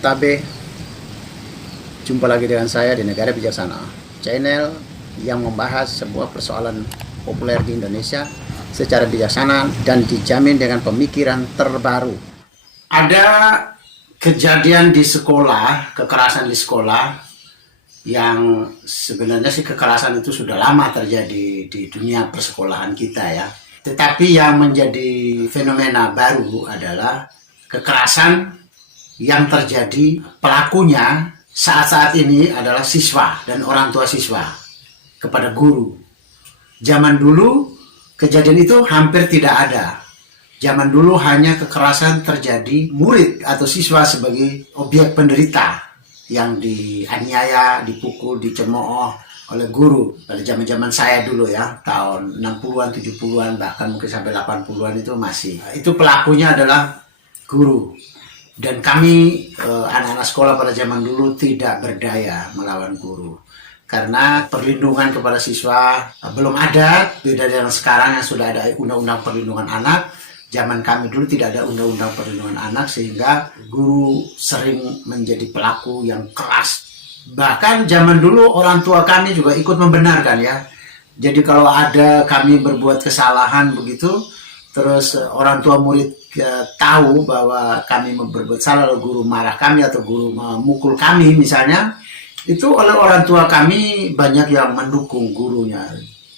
Tabe, jumpa lagi dengan saya di Negara Bijaksana, channel yang membahas sebuah persoalan populer di Indonesia secara bijaksana dan dijamin dengan pemikiran terbaru. Ada kejadian di sekolah, kekerasan di sekolah, yang sebenarnya sih kekerasan itu sudah lama terjadi di dunia persekolahan kita ya. Tetapi yang menjadi fenomena baru adalah kekerasan yang terjadi pelakunya saat-saat ini adalah siswa dan orang tua siswa kepada guru. Zaman dulu kejadian itu hampir tidak ada. Zaman dulu hanya kekerasan terjadi murid atau siswa sebagai objek penderita yang dianiaya, dipukul, dicemooh oleh guru. Pada zaman-zaman saya dulu ya, tahun 60-an, 70-an, bahkan mungkin sampai 80-an itu masih. Itu pelakunya adalah guru. Dan kami anak-anak sekolah pada zaman dulu tidak berdaya melawan guru. Karena perlindungan kepada siswa belum ada, beda dengan sekarang yang sudah ada undang-undang perlindungan anak. Zaman kami dulu tidak ada undang-undang perlindungan anak, sehingga guru sering menjadi pelaku yang keras. Bahkan zaman dulu orang tua kami juga ikut membenarkan ya. Jadi kalau ada kami berbuat kesalahan begitu, terus orang tua murid tahu bahwa kami berbuat salah, lalu guru marah kami atau guru memukul kami misalnya, itu oleh orang tua kami banyak yang mendukung gurunya.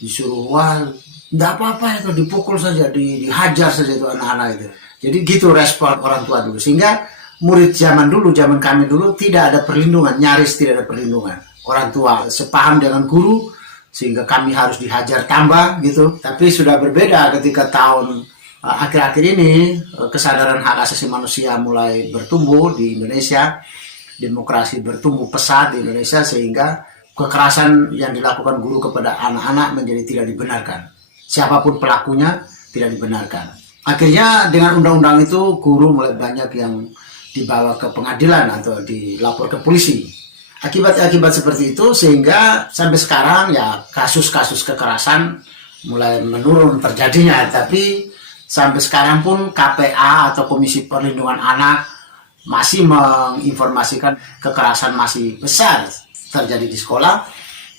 Disuruh, wah enggak apa-apa itu, dipukul saja, dihajar saja itu anak-anak itu. Jadi gitu respon orang tua dulu. Sehingga murid zaman dulu, zaman kami dulu tidak ada perlindungan, nyaris tidak ada perlindungan. Orang tua sepaham dengan guru sehingga kami harus dihajar tambah gitu. Tapi sudah berbeda ketika tahun akhir-akhir ini kesadaran hak asasi manusia mulai bertumbuh di Indonesia, demokrasi bertumbuh pesat di Indonesia, sehingga kekerasan yang dilakukan guru kepada anak-anak menjadi tidak dibenarkan. Siapapun pelakunya tidak dibenarkan. Akhirnya dengan undang-undang itu guru mulai banyak yang dibawa ke pengadilan atau dilapor ke polisi. Akibat-akibat seperti itu sehingga sampai sekarang ya kasus-kasus kekerasan mulai menurun terjadinya. Tapi sampai sekarang pun KPA atau Komisi Perlindungan Anak masih menginformasikan kekerasan masih besar terjadi di sekolah,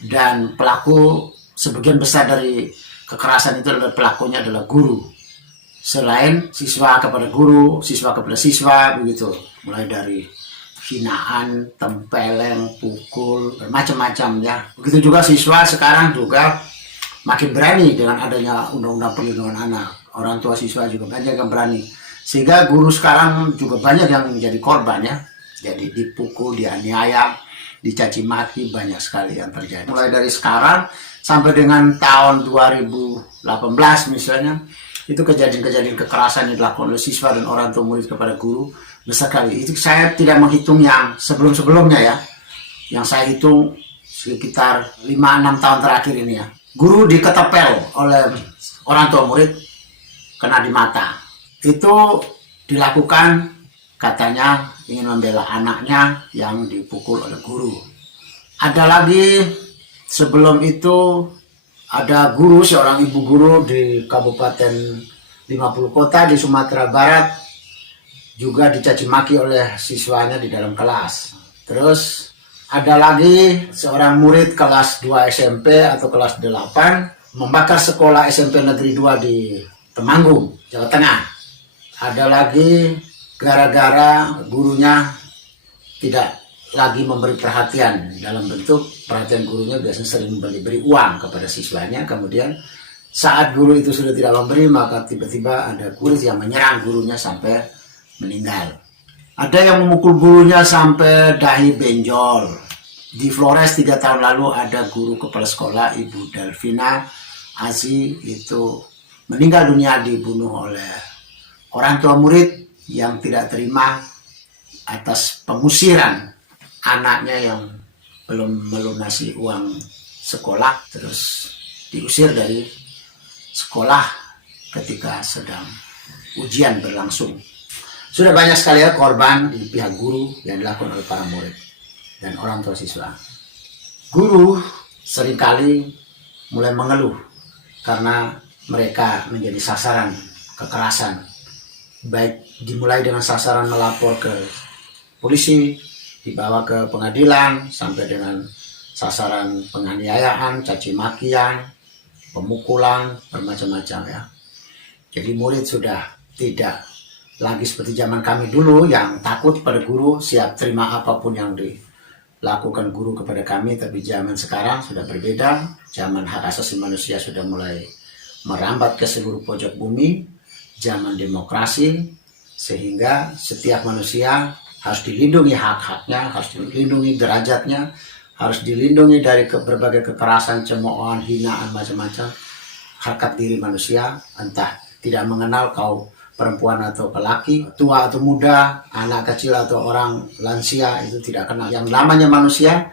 dan pelaku sebagian besar dari kekerasan itu adalah pelakunya adalah guru. Selain siswa kepada guru, siswa kepada siswa begitu, mulai dari hinaan, tempeleng, pukul, macam-macam ya. Begitu juga siswa sekarang juga makin berani dengan adanya undang-undang perlindungan anak. Orang tua siswa juga banyak yang berani. Sehingga guru sekarang juga banyak yang menjadi korban ya. Jadi dipukul, dianiaya, dicaci maki, banyak sekali yang terjadi. Mulai dari sekarang sampai dengan tahun 2018 misalnya, itu kejadian-kejadian kekerasan yang dilakukan oleh siswa dan orang tua murid kepada guru besar sekali. Itu saya tidak menghitung yang sebelum-sebelumnya ya. Yang saya hitung sekitar 5-6 tahun terakhir ini ya. Guru diketepel oleh orang tua murid, kena di mata. Itu dilakukan katanya ingin membela anaknya yang dipukul oleh guru. Ada lagi sebelum itu, ada guru, seorang ibu guru di Kabupaten 50 Kota di Sumatera Barat juga dicaci maki oleh siswanya di dalam kelas. Terus ada lagi seorang murid kelas 2 SMP atau kelas 8 membakar sekolah SMP Negeri 2 di Temanggung, Jawa Tengah. Ada lagi gara-gara gurunya tidak lagi memberi perhatian, dalam bentuk perhatian gurunya biasanya sering beri uang kepada siswanya. Kemudian saat guru itu sudah tidak memberi, maka tiba-tiba ada guru yang menyerang gurunya sampai meninggal. Ada yang memukul gurunya sampai dahi benjol. Di Flores 3 tahun lalu ada guru kepala sekolah Ibu Delvina Azi itu meninggal dunia, dibunuh oleh orang tua murid yang tidak terima atas pengusiran anaknya yang belum melunasi uang sekolah, terus diusir dari sekolah ketika sedang ujian berlangsung. Sudah banyak sekali ya korban di pihak guru yang dilakukan oleh para murid dan orang tua siswa. Guru seringkali mulai mengeluh karena mereka menjadi sasaran kekerasan, baik dimulai dengan sasaran melapor ke polisi, dibawa ke pengadilan sampai dengan sasaran penganiayaan, caci makian, pemukulan, bermacam-macam ya. Jadi murid sudah tidak lagi seperti zaman kami dulu yang takut pada guru, siap terima apapun yang dilakukan guru kepada kami. Tapi zaman sekarang sudah berbeda. Zaman hak asasi manusia sudah mulai merambat ke seluruh pojok bumi. Zaman demokrasi, sehingga setiap manusia harus dilindungi hak-haknya, harus dilindungi derajatnya, harus dilindungi dari berbagai kekerasan, cemoohan, hinaan, macam-macam. Harkat diri manusia, entah tidak mengenal kau perempuan atau lelaki, tua atau muda, anak kecil atau orang lansia, itu tidak kenal. Yang namanya manusia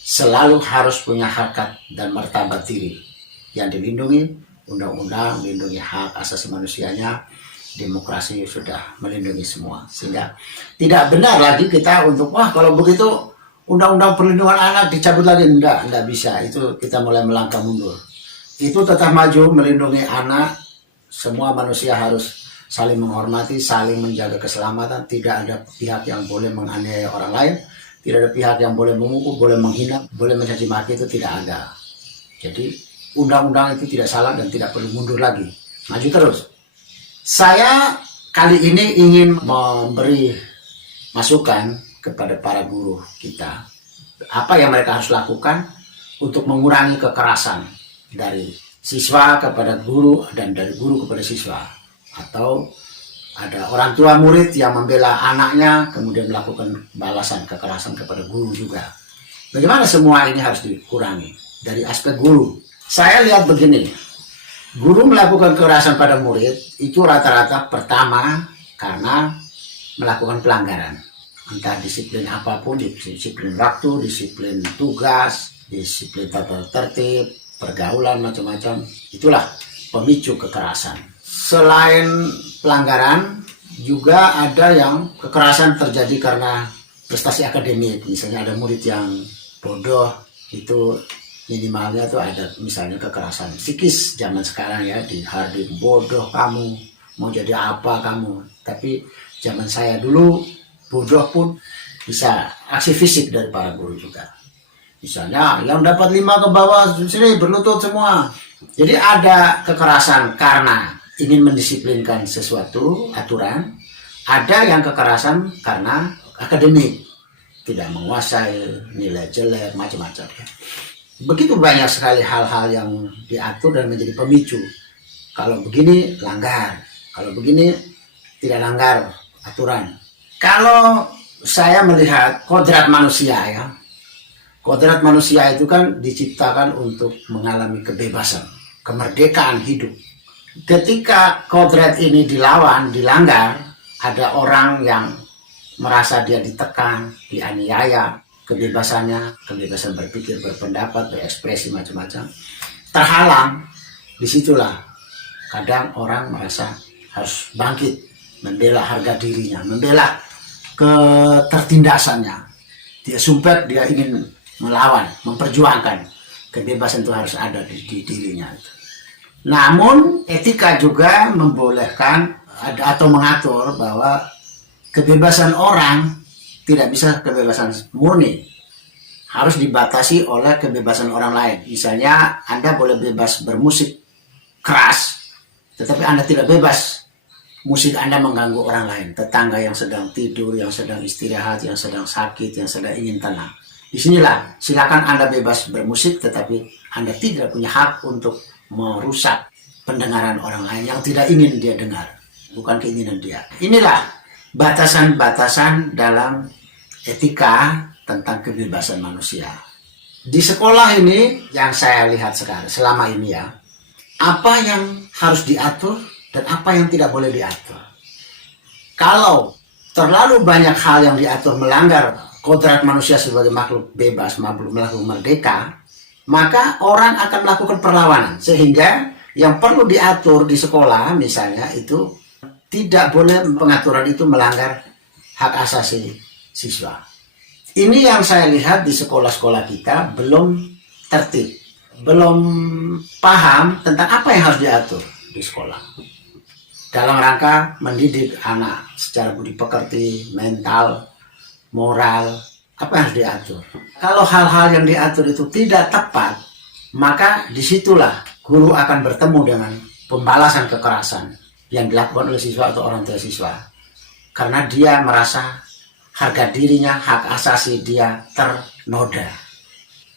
selalu harus punya harkat dan martabat diri yang dilindungi. Undang-undang melindungi hak asasi manusianya, demokrasi sudah melindungi semua. Sehingga tidak benar lagi kita untuk, wah kalau begitu undang-undang perlindungan anak dicabut lagi. Enggak bisa. Itu kita mulai melangkah mundur. Itu tetap maju melindungi anak. Semua manusia harus saling menghormati, saling menjaga keselamatan. Tidak ada pihak yang boleh menganiaya orang lain. Tidak ada pihak yang boleh memukul, boleh menghina, boleh mencaci maki, itu tidak ada. Jadi undang-undang itu tidak salah dan tidak perlu mundur lagi. Maju terus. Saya kali ini ingin memberi masukan kepada para guru kita. Apa yang mereka harus lakukan untuk mengurangi kekerasan dari siswa kepada guru dan dari guru kepada siswa. Atau ada orang tua murid yang membela anaknya kemudian melakukan balasan kekerasan kepada guru juga. Bagaimana semua ini harus dikurangi dari aspek guru? Saya lihat begini, guru melakukan kekerasan pada murid itu rata-rata pertama karena melakukan pelanggaran. Entah disiplin apapun, disiplin waktu, disiplin tugas, disiplin tata tertib, pergaulan, macam-macam. Itulah pemicu kekerasan. Selain pelanggaran, juga ada yang kekerasan terjadi karena prestasi akademik. Misalnya ada murid yang bodoh, itu minimalnya tuh ada misalnya kekerasan psikis zaman sekarang ya, dihardik, bodoh kamu, mau jadi apa kamu. Tapi zaman saya dulu bodoh pun bisa aksi fisik dari para guru juga. Misalnya yang dapat 5 ke bawah sini berlutut semua. Jadi ada kekerasan karena ingin mendisiplinkan sesuatu aturan. Ada yang kekerasan karena akademik, tidak menguasai, nilai jelek, macam-macam ya. Begitu banyak sekali hal-hal yang diatur dan menjadi pemicu. Kalau begini langgar, kalau begini tidak langgar aturan. Kalau saya melihat kodrat manusia ya, kodrat manusia itu kan diciptakan untuk mengalami kebebasan, kemerdekaan hidup. Ketika kodrat ini dilawan, dilanggar, ada orang yang merasa dia ditekan, dianiaya, kebebasannya, kebebasan berpikir, berpendapat, berekspresi, macam-macam terhalang. Disitulah kadang orang merasa harus bangkit, membela harga dirinya, membela ketertindasannya. Dia sumpah, dia ingin melawan, memperjuangkan kebebasan itu harus ada di dirinya. Namun etika juga membolehkan atau mengatur bahwa kebebasan orang tidak bisa kebebasan murni, harus dibatasi oleh kebebasan orang lain. Misalnya Anda boleh bebas bermusik keras, tetapi Anda tidak bebas musik Anda mengganggu orang lain, tetangga yang sedang tidur, yang sedang istirahat, yang sedang sakit, yang sedang ingin tenang. Disinilah silakan Anda bebas bermusik, tetapi Anda tidak punya hak untuk merusak pendengaran orang lain yang tidak ingin dia dengar, bukan keinginan dia. Inilah batasan-batasan dalam etika tentang kebebasan manusia. Di sekolah ini yang saya lihat sekarang selama ini ya, apa yang harus diatur dan apa yang tidak boleh diatur. Kalau terlalu banyak hal yang diatur melanggar kodrat manusia sebagai makhluk bebas, makhluk merdeka, maka orang akan melakukan perlawanan. Sehingga yang perlu diatur di sekolah misalnya itu tidak boleh pengaturan itu melanggar hak asasi siswa. Ini yang saya lihat di sekolah-sekolah kita belum tertib, belum paham tentang apa yang harus diatur di sekolah. Dalam rangka mendidik anak secara budi pekerti, mental, moral, apa yang harus diatur. Kalau hal-hal yang diatur itu tidak tepat, maka disitulah guru akan bertemu dengan pembalasan kekerasan yang dilakukan oleh siswa atau orang tua siswa. Karena dia merasa harga dirinya, hak asasi dia ternoda,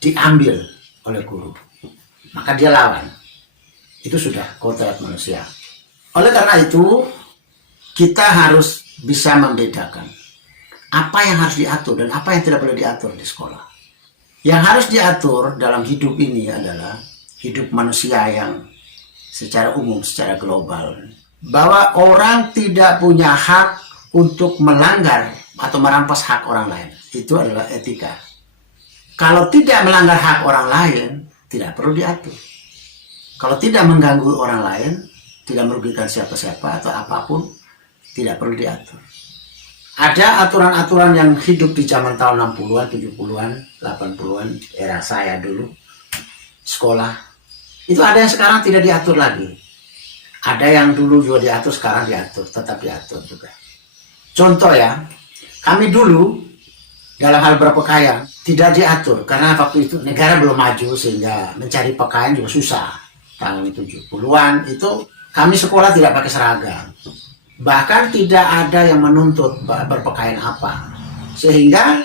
diambil oleh guru. Maka dia lawan. Itu sudah kodrat manusia. Oleh karena itu, kita harus bisa membedakan apa yang harus diatur dan apa yang tidak boleh diatur di sekolah. Yang harus diatur dalam hidup ini adalah hidup manusia yang secara umum, secara global. Bahwa orang tidak punya hak untuk melanggar atau merampas hak orang lain. Itu adalah etika. Kalau tidak melanggar hak orang lain, tidak perlu diatur. Kalau tidak mengganggu orang lain, tidak merugikan siapa-siapa atau apapun, tidak perlu diatur. Ada aturan-aturan yang hidup di zaman tahun 60-an, 70-an, 80-an, era saya dulu, sekolah. Itu ada yang sekarang tidak diatur lagi. Ada yang dulu juga diatur, sekarang diatur, tetap diatur juga. Contoh ya, kami dulu dalam hal berpakaian tidak diatur. Karena waktu itu negara belum maju sehingga mencari pakaian juga susah. Tahun 70-an itu kami sekolah tidak pakai seragam. Bahkan tidak ada yang menuntut berpakaian apa. Sehingga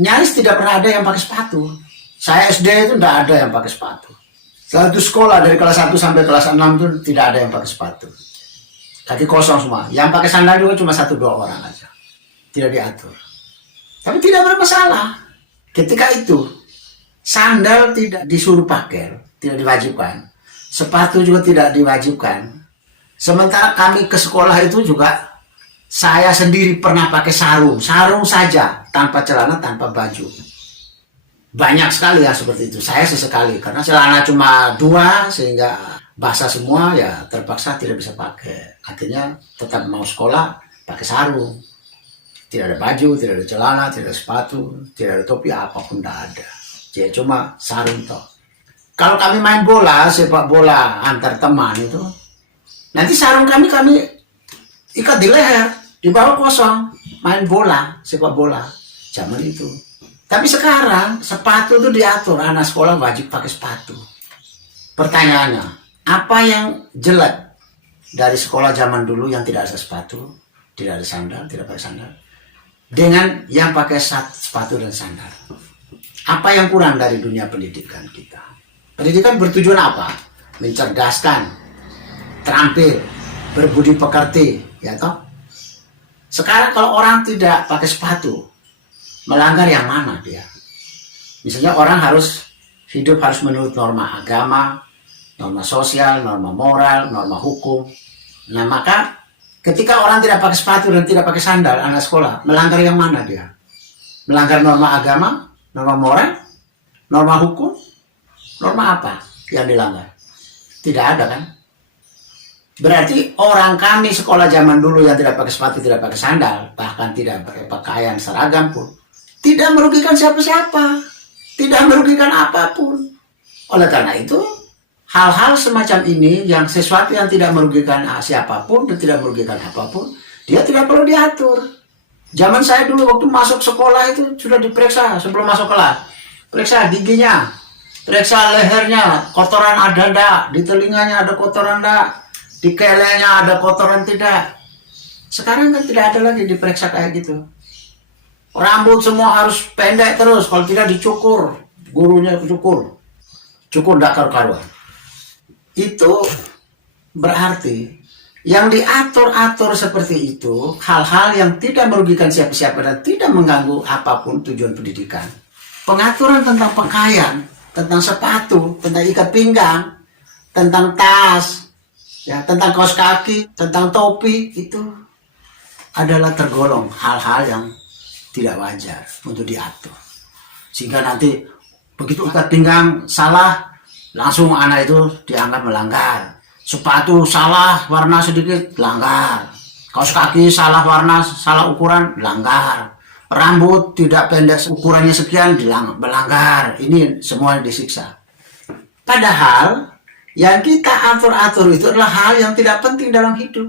nyaris tidak pernah ada yang pakai sepatu. Saya SD itu tidak ada yang pakai sepatu. Satu sekolah dari kelas 1 sampai kelas 6 itu tidak ada yang pakai sepatu. Kaki kosong semua. Yang pakai sandal juga cuma 1-2 orang aja. Tidak diatur. Tapi tidak bermasalah. Ketika itu, sandal tidak disuruh pakai, tidak diwajibkan. Sepatu juga tidak diwajibkan. Sementara kami ke sekolah itu juga, saya sendiri pernah pakai sarung. Sarung saja, tanpa celana, tanpa baju. Banyak sekali ya seperti itu. Saya sesekali, karena celana cuma 2, sehingga basah semua, ya terpaksa tidak bisa pakai. Akhirnya tetap mau sekolah, pakai sarung. Tidak ada baju, tidak ada celana, tidak ada sepatu, tidak ada topi, apapun tidak ada. Jadi cuma sarung toh. Kalau kami main bola, sepak bola antar teman itu, nanti sarung kami ikat di leher, di bawah kosong, main bola, sepak bola, zaman itu. Tapi sekarang sepatu itu diatur, anak sekolah wajib pakai sepatu. Pertanyaannya, apa yang jelek dari sekolah zaman dulu yang tidak ada sepatu, tidak ada sandal, tidak pakai sandal, dengan yang pakai sepatu dan sandal? Apa yang kurang dari dunia pendidikan kita? Pendidikan bertujuan apa? Mencerdaskan, terampil, berbudi pekerti, ya toh. Sekarang kalau orang tidak pakai sepatu, melanggar yang mana dia? Misalnya orang hidup harus menurut norma agama, norma sosial, norma moral, norma hukum. Nah maka ketika orang tidak pakai sepatu dan tidak pakai sandal, anak sekolah, melanggar yang mana dia? Melanggar norma agama, norma moral, norma hukum, norma apa yang dilanggar? Tidak ada kan? Berarti orang kami sekolah zaman dulu yang tidak pakai sepatu, tidak pakai sandal, bahkan tidak pakai pakaian seragam pun, tidak merugikan siapa-siapa, tidak merugikan apapun. Oleh karena itu, hal-hal semacam ini yang sesuatu yang tidak merugikan siapapun dan tidak merugikan apapun, dia tidak perlu diatur. Zaman saya dulu waktu masuk sekolah itu sudah diperiksa sebelum masuk kelas. Periksa giginya, periksa lehernya, kotoran ada enggak, di telinganya ada kotoran enggak, di kelenya ada kotoran tidak. Sekarang kan tidak ada lagi diperiksa kayak gitu. Rambut semua harus pendek terus, kalau tidak dicukur, gurunya cukur enggak karu-karuan. Itu berarti yang diatur-atur seperti itu hal-hal yang tidak merugikan siapa-siapa dan tidak mengganggu apapun tujuan pendidikan. Pengaturan tentang pakaian, tentang sepatu, tentang ikat pinggang, tentang tas, ya, tentang kaos kaki, tentang topi, itu adalah tergolong hal-hal yang tidak wajar untuk diatur. Sehingga nanti begitu ikat pinggang salah, langsung anak itu dianggap melanggar. Sepatu salah warna sedikit, langgar. Kaos kaki salah warna, salah ukuran, langgar. Rambut tidak pendek ukurannya sekian, melanggar. Ini semua disiksa. Padahal yang kita atur-atur itu adalah hal yang tidak penting dalam hidup.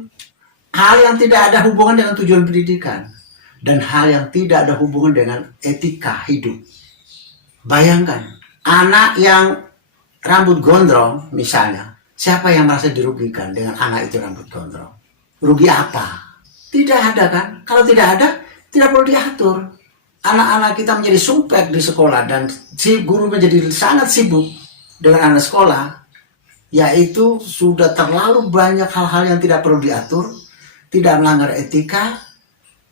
Hal yang tidak ada hubungan dengan tujuan pendidikan. dan hal yang tidak ada hubungan dengan etika hidup. Bayangkan, anak yang rambut gondrong misalnya, siapa yang merasa dirugikan dengan anak itu rambut gondrong? Rugi apa? Tidak ada kan? Kalau tidak ada, tidak perlu diatur. Anak-anak kita menjadi sumpek di sekolah dan si guru menjadi sangat sibuk dengan anak sekolah, yaitu sudah terlalu banyak hal-hal yang tidak perlu diatur, tidak melanggar etika,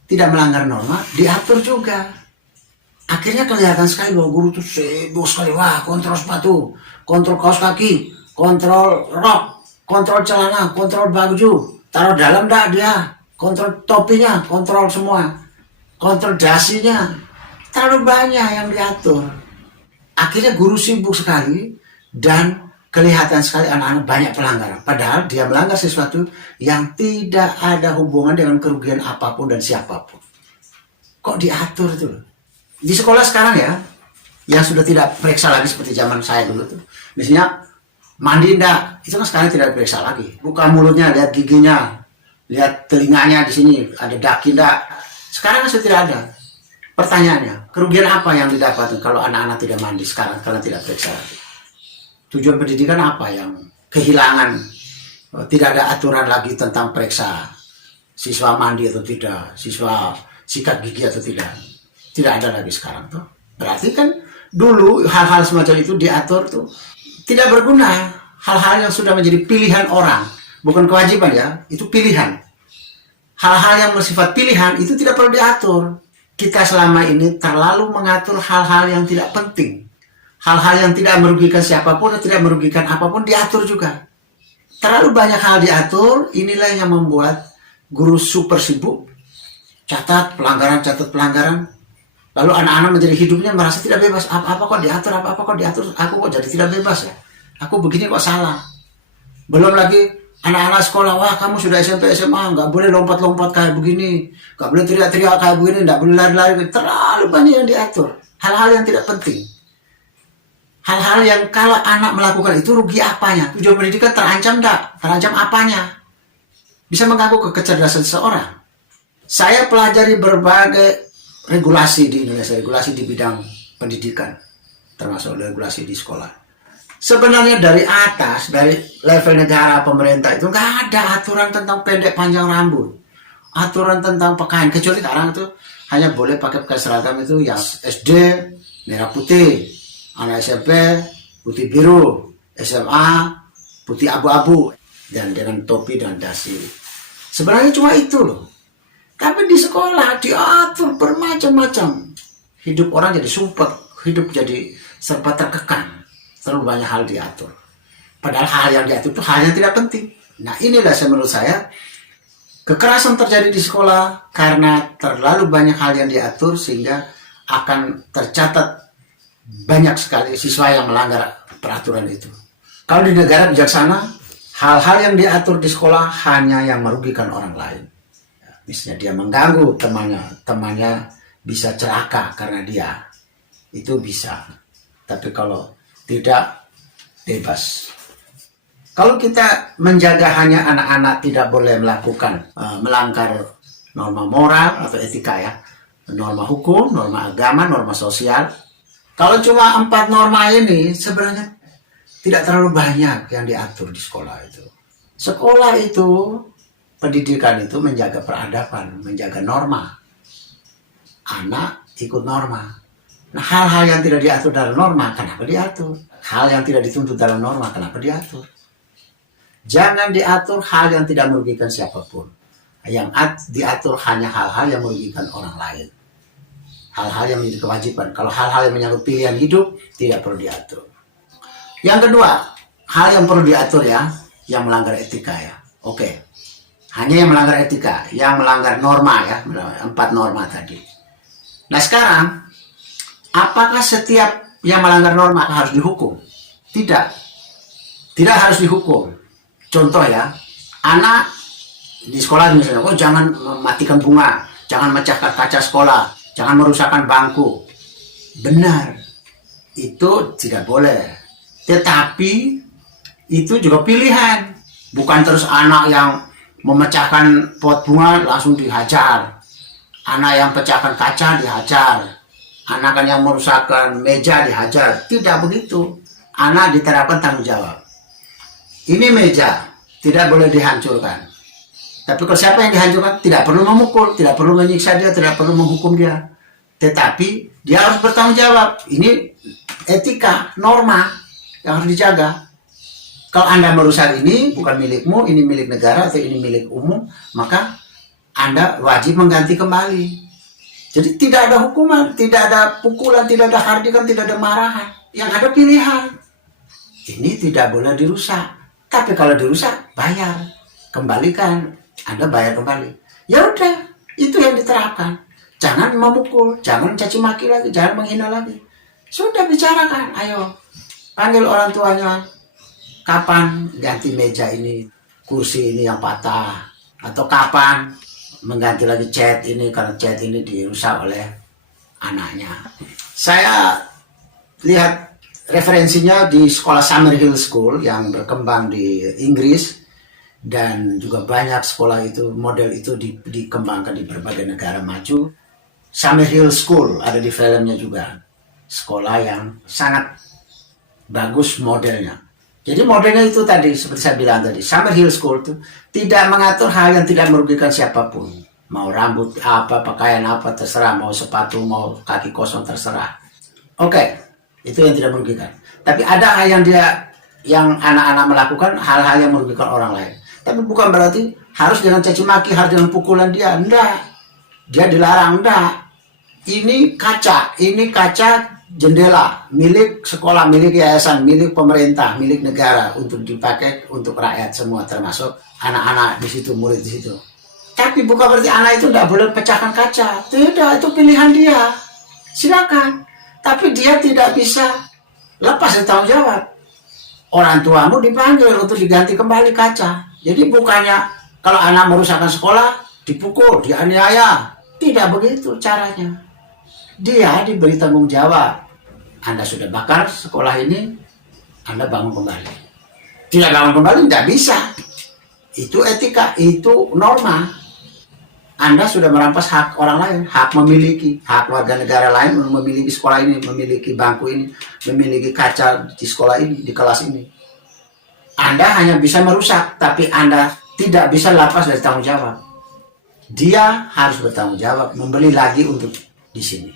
tidak melanggar norma, diatur juga. Akhirnya kelihatan sekali bahwa guru itu sibuk sekali. Wah, kontrol sepatu, kontrol kaos kaki, kontrol rok, kontrol celana, kontrol baju, taruh dalam dah dia, kontrol topinya, kontrol semua, kontrol dasinya. Terlalu banyak yang diatur. Akhirnya guru sibuk sekali dan kelihatan sekali anak-anak banyak pelanggaran. Padahal dia melanggar sesuatu yang tidak ada hubungan dengan kerugian apapun dan siapapun. Kok diatur tuh? Di sekolah sekarang ya, yang sudah tidak periksa lagi seperti zaman saya dulu tuh. Misalnya mandi enggak, itu kan sekarang tidak diperiksa lagi. Buka mulutnya, lihat giginya, lihat telinganya di sini, ada daki enggak. Sekarang kan sudah tidak ada. Pertanyaannya, kerugian apa yang didapatkan kalau anak-anak tidak mandi sekarang karena tidak periksa lagi? Tujuan pendidikan apa yang kehilangan? Tidak ada aturan lagi tentang periksa siswa mandi atau tidak, siswa sikat gigi atau tidak. Tidak ada lagi sekarang tuh. Berarti kan dulu hal-hal semacam itu diatur tuh tidak berguna. Hal-hal yang sudah menjadi pilihan orang, bukan kewajiban ya, itu pilihan. Hal-hal yang bersifat pilihan itu tidak perlu diatur. Kita selama ini terlalu mengatur hal-hal yang tidak penting. Hal-hal yang tidak merugikan siapapun dan tidak merugikan apapun diatur juga. Terlalu banyak hal diatur, inilah yang membuat guru super sibuk. Catat pelanggaran. Lalu anak-anak menjadi hidupnya merasa tidak bebas. Apa kok diatur, apa kok diatur, aku kok jadi tidak bebas ya. Aku begini kok salah. Belum lagi anak-anak sekolah, wah kamu sudah SMP, SMA, nggak boleh lompat-lompat kayak begini, nggak boleh teriak-teriak kayak begini, nggak boleh lari-lari, terlalu banyak yang diatur. Hal-hal yang tidak penting. Hal-hal yang kalau anak melakukan itu rugi apanya? Tujuan pendidikan terancam enggak? Terancam apanya? Bisa mengganggu kecerdasan seseorang. Saya pelajari berbagai regulasi di Indonesia, regulasi di bidang pendidikan, termasuk regulasi di sekolah. Sebenarnya dari atas, dari level negara, pemerintah itu nggak ada aturan tentang pendek panjang rambut, aturan tentang pakaian, kecuali sekarang itu hanya boleh pakai seragam itu yang SD merah putih, anak SMP putih biru, SMA putih abu-abu, dan dengan topi dan dasi. Sebenarnya cuma itu loh. Tapi di sekolah diatur bermacam-macam. Hidup orang jadi sumpek, hidup jadi serba terkekang. Terlalu banyak hal diatur. Padahal hal yang diatur itu hal yang tidak penting. Nah inilah menurut saya kekerasan terjadi di sekolah karena terlalu banyak hal yang diatur sehingga akan tercatat banyak sekali siswa yang melanggar peraturan itu. Kalau di negara bijaksana, hal-hal yang diatur di sekolah hanya yang merugikan orang lain. Misalnya dia mengganggu temannya bisa celaka karena dia. Itu bisa. Tapi kalau tidak, bebas. Kalau kita menjaga hanya anak-anak tidak boleh melakukan melanggar norma moral atau etika ya, norma hukum, norma agama, norma sosial. Kalau cuma 4 norma ini sebenarnya tidak terlalu banyak yang diatur di sekolah itu. Sekolah itu, pendidikan itu menjaga peradaban, menjaga norma. Anak ikut norma. Nah, hal-hal yang tidak diatur dalam norma, kenapa diatur? Hal yang tidak dituntut dalam norma, kenapa diatur? Jangan diatur hal yang tidak merugikan siapapun. Yang diatur hanya hal-hal yang merugikan orang lain. Hal-hal yang menjadi kewajiban. Kalau hal-hal yang menyangkut pilihan hidup, tidak perlu diatur. Yang kedua, hal yang perlu diatur ya, yang melanggar etika ya. Oke. Hanya yang melanggar etika, yang melanggar norma ya, 4 norma tadi. Nah sekarang, apakah setiap yang melanggar norma harus dihukum? Tidak. Tidak harus dihukum. Contoh ya, anak di sekolah misalnya, oh jangan mematikan bunga, jangan mecahkan kaca sekolah, jangan merusakkan bangku. Benar, itu tidak boleh. Tetapi itu juga pilihan. Bukan terus anak yang memecahkan pot bunga langsung dihajar. Anak yang pecahkan kaca dihajar, anak yang merusakkan meja dihajar. Tidak begitu. Anak diterapkan tanggung jawab. Ini meja tidak boleh dihancurkan. Tapi kalau siapa yang dihancurkan, tidak perlu memukul, tidak perlu menyiksa dia, tidak perlu menghukum dia. Tetapi dia harus bertanggung jawab. Ini etika, norma yang harus dijaga. Kalau Anda merusak ini, bukan milikmu, ini milik negara atau ini milik umum, maka Anda wajib mengganti kembali. Jadi tidak ada hukuman, tidak ada pukulan, tidak ada hardikan, tidak ada marahan. Yang ada pilihan. Ini tidak boleh dirusak. Tapi kalau dirusak, bayar. Kembalikan. Anda bayar kembali. Ya udah, itu yang diterapkan. Jangan memukul, jangan caci maki lagi, jangan menghina lagi. Sudah bicarakan, ayo. Panggil orang tuanya. Kapan ganti meja ini, kursi ini yang patah. Atau kapan mengganti lagi cat ini, karena cat ini dirusak oleh anaknya. Saya lihat referensinya di sekolah Summerhill School yang berkembang di Inggris. Dan juga banyak sekolah itu, model itu dikembangkan di berbagai negara maju. Summerhill School ada di filmnya juga. Sekolah yang sangat bagus modelnya. Jadi modelnya itu tadi, seperti saya bilang tadi, Summerhill School itu tidak mengatur hal yang tidak merugikan siapapun. Mau rambut apa, pakaian apa, terserah. Mau sepatu, mau kaki kosong, terserah. Oke, itu yang tidak merugikan. Tapi ada hal yang anak-anak melakukan, hal-hal yang merugikan orang lain. Tapi bukan berarti harus dengan caci maki, harus dengan pukulan dia. Enggak. Dia dilarang, enggak. Ini kaca jendela milik sekolah, milik yayasan, milik pemerintah, milik negara untuk dipakai untuk rakyat semua, termasuk anak-anak di situ, murid di situ. Tapi bukan berarti anak itu enggak boleh pecahkan kaca. Tidak, itu pilihan dia. Silakan. Tapi dia tidak bisa lepas dari tanggung jawab. Orang tuamu dipanggil untuk diganti kembali kaca. Jadi bukannya kalau anak merusakkan sekolah, dipukul, dianiaya. Tidak begitu caranya. Dia diberi tanggung jawab. Anda sudah bakar sekolah ini, Anda bangun kembali. Tidak bangun kembali, tidak bisa. Itu etika, itu norma. Anda sudah merampas hak orang lain, hak memiliki, hak warga negara lain memiliki sekolah ini, memiliki bangku ini, memiliki kaca di sekolah ini, di kelas ini. Anda hanya bisa merusak, tapi Anda tidak bisa lepas dari tanggung jawab. Dia harus bertanggung jawab, membeli lagi untuk di sini.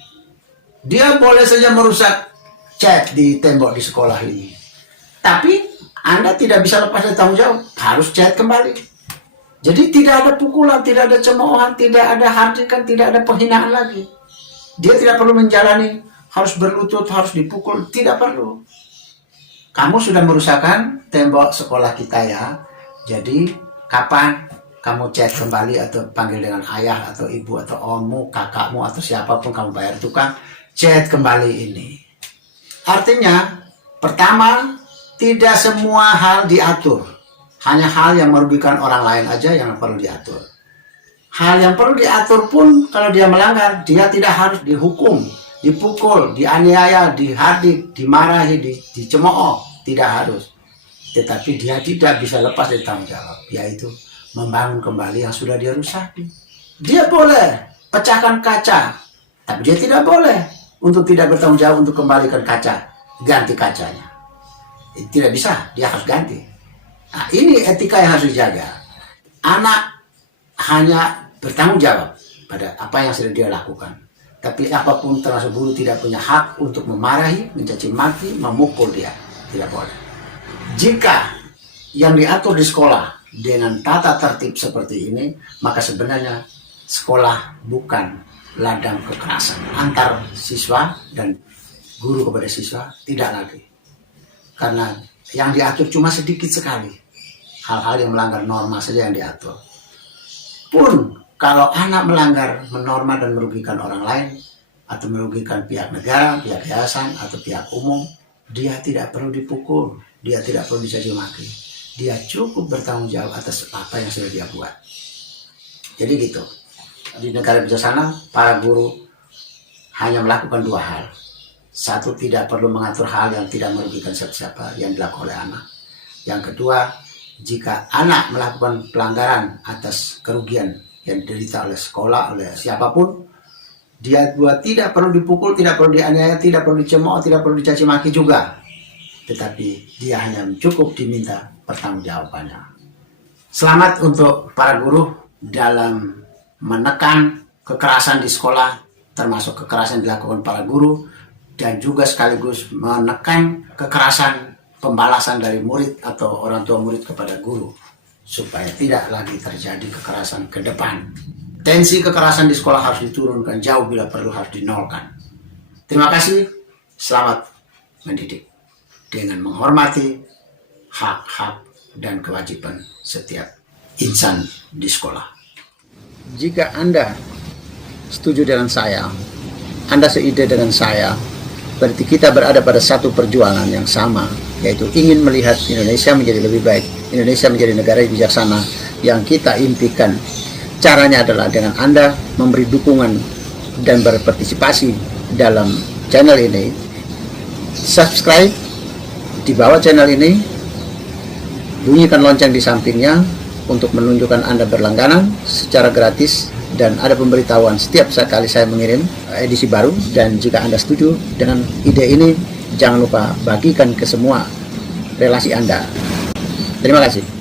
Dia boleh saja merusak cat di tembok di sekolah ini. Tapi Anda tidak bisa lepas dari tanggung jawab, harus cat kembali. Jadi tidak ada pukulan, tidak ada cemoohan, tidak ada hardikan, tidak ada penghinaan lagi. Dia tidak perlu menjalani, harus berlutut, harus dipukul, tidak perlu. Kamu sudah merusakkan tembok sekolah kita ya. Jadi kapan kamu cat kembali atau panggil dengan ayah atau ibu atau ommu, kakakmu atau siapapun kamu bayar tukang, cat kembali ini. Artinya, pertama, tidak semua hal diatur. Hanya hal yang merugikan orang lain aja yang perlu diatur. Hal yang perlu diatur pun kalau dia melanggar, dia tidak harus dihukum, dipukul, dianiaya, dihardik, dimarahi, dicemooh. Tidak harus. Tetapi dia tidak bisa lepas dari tanggung jawab, yaitu membangun kembali yang sudah dia rusak. Dia boleh pecahkan kaca, tapi dia tidak boleh untuk tidak bertanggung jawab untuk kembalikan kaca, ganti kacanya. Tidak bisa, dia harus ganti. Nah, ini etika yang harus dijaga. Anak hanya bertanggung jawab pada apa yang sudah dia lakukan. Tapi apapun termasuk guru tidak punya hak untuk memarahi, mencaci maki, memukul dia. Tidak boleh. Jika yang diatur di sekolah dengan tata tertib seperti ini, maka sebenarnya sekolah bukan ladang kekerasan antar siswa dan guru kepada siswa, tidak lagi. Karena yang diatur cuma sedikit sekali. Hal-hal yang melanggar norma saja yang diatur. Pun kalau anak melanggar norma dan merugikan orang lain, atau merugikan pihak negara, pihak yayasan, atau pihak umum, dia tidak perlu dipukul, dia tidak perlu dicaci maki. Dia cukup bertanggung jawab atas apa yang sudah dia buat. Jadi gitu. Di negara bijaksana, para guru hanya melakukan dua hal. Satu, tidak perlu mengatur hal yang tidak merugikan siapa-siapa yang dilakukan oleh anak. Yang kedua, jika anak melakukan pelanggaran atas kerugian yang diderita oleh sekolah, oleh siapapun. Dia buat tidak perlu dipukul, tidak perlu dianiaya, tidak perlu dicemooh, tidak perlu dicaci maki juga. Tetapi dia hanya cukup diminta pertanggungjawabannya. Selamat untuk para guru dalam menekan kekerasan di sekolah, termasuk kekerasan dilakukan para guru, dan juga sekaligus menekan kekerasan pembalasan dari murid atau orang tua murid kepada guru, supaya tidak lagi terjadi kekerasan ke depan. Tensi kekerasan di sekolah harus diturunkan jauh, bila perlu harus dinolkan. Terima kasih, selamat mendidik dengan menghormati hak-hak dan kewajiban setiap insan di sekolah. Jika Anda setuju dengan saya, Anda seide dengan saya, berarti kita berada pada satu perjuangan yang sama, yaitu ingin melihat Indonesia menjadi lebih baik, Indonesia menjadi negara yang bijaksana yang kita impikan. Caranya adalah dengan Anda memberi dukungan dan berpartisipasi dalam channel ini. Subscribe di bawah channel ini, bunyikan lonceng di sampingnya untuk menunjukkan Anda berlangganan secara gratis, dan ada pemberitahuan setiap kali saya mengirim edisi baru. Dan jika Anda setuju dengan ide ini, jangan lupa bagikan ke semua relasi Anda. Terima kasih.